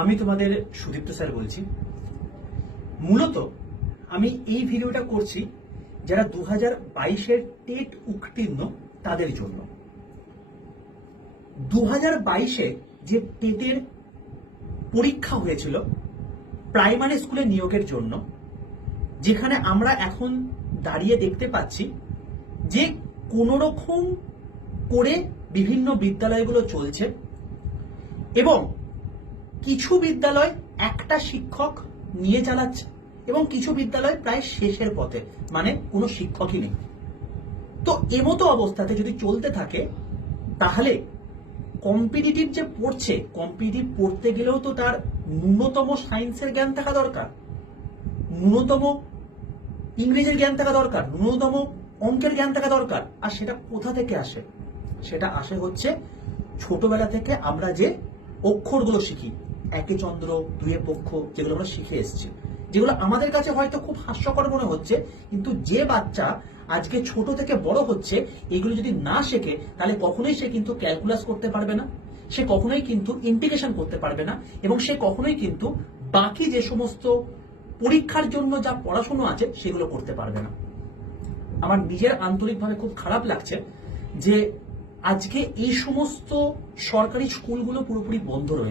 আমি তোমাদের সুদীপ্ত স্যার বলছি। মূলত আমি এই ভিডিওটা করছি যারা 2022-এর টেট উত্তীর্ণ তাদের জন্য। 2022-এ যে টেটের পরীক্ষা হয়েছিল প্রাইমারি স্কুলে নিয়োগের জন্য, যেখানে আমরা এখন দাঁড়িয়ে দেখতে পাচ্ছি যে কোনো রকম করে বিভিন্ন বিদ্যালয়গুলো চলছে এবং কিছু বিদ্যালয় একটা শিক্ষক নিয়ে চালাচ্ছে এবং কিছু বিদ্যালয় প্রায় শেষের পথে, মানে কোনো শিক্ষকই নেই। তো এমতো অবস্থাতে যদি চলতে থাকে তাহলে কম্পিটিটিভ যে পড়ছে, কম্পিটিটিভ পড়তে গেলেও তো তার ন্যূনতম সায়েন্সের জ্ঞান থাকা দরকার, ন্যূনতম ইংরেজির জ্ঞান থাকা দরকার, ন্যূনতম অঙ্কের জ্ঞান থাকা দরকার। আর সেটা কোথা থেকে আসে? সেটা আসে হচ্ছে ছোটবেলা থেকে আমরা যে অক্ষরগুলো শিখি, একে চন্দ্র দুয়ে পক্ষ, যেগুলো আমরা শিখে এসেছি, যেগুলো আমাদের কাছে হয়তো খুব হাস্যকর মনে হচ্ছে, কিন্তু যে বাচ্চা আজকে ছোট থেকে বড় হচ্ছে এগুলো যদি না শেখে তাহলে কখনোই সে কিন্তু ক্যালকুলাস করতে পারবে না, সে কখনোই কিন্তু ইন্টিগ্রেশন করতে পারবে না, এবং সে কখনোই কিন্তু বাকি যে সমস্ত পরীক্ষার জন্য যা পড়াশোনা আছে সেগুলো করতে পারবে না। আমার নিজের আন্তরিকভাবে খুব খারাপ লাগছে যে আজকে এই সমস্ত সরকারি স্কুলগুলো পুরোপুরি বন্ধ রয়েছে।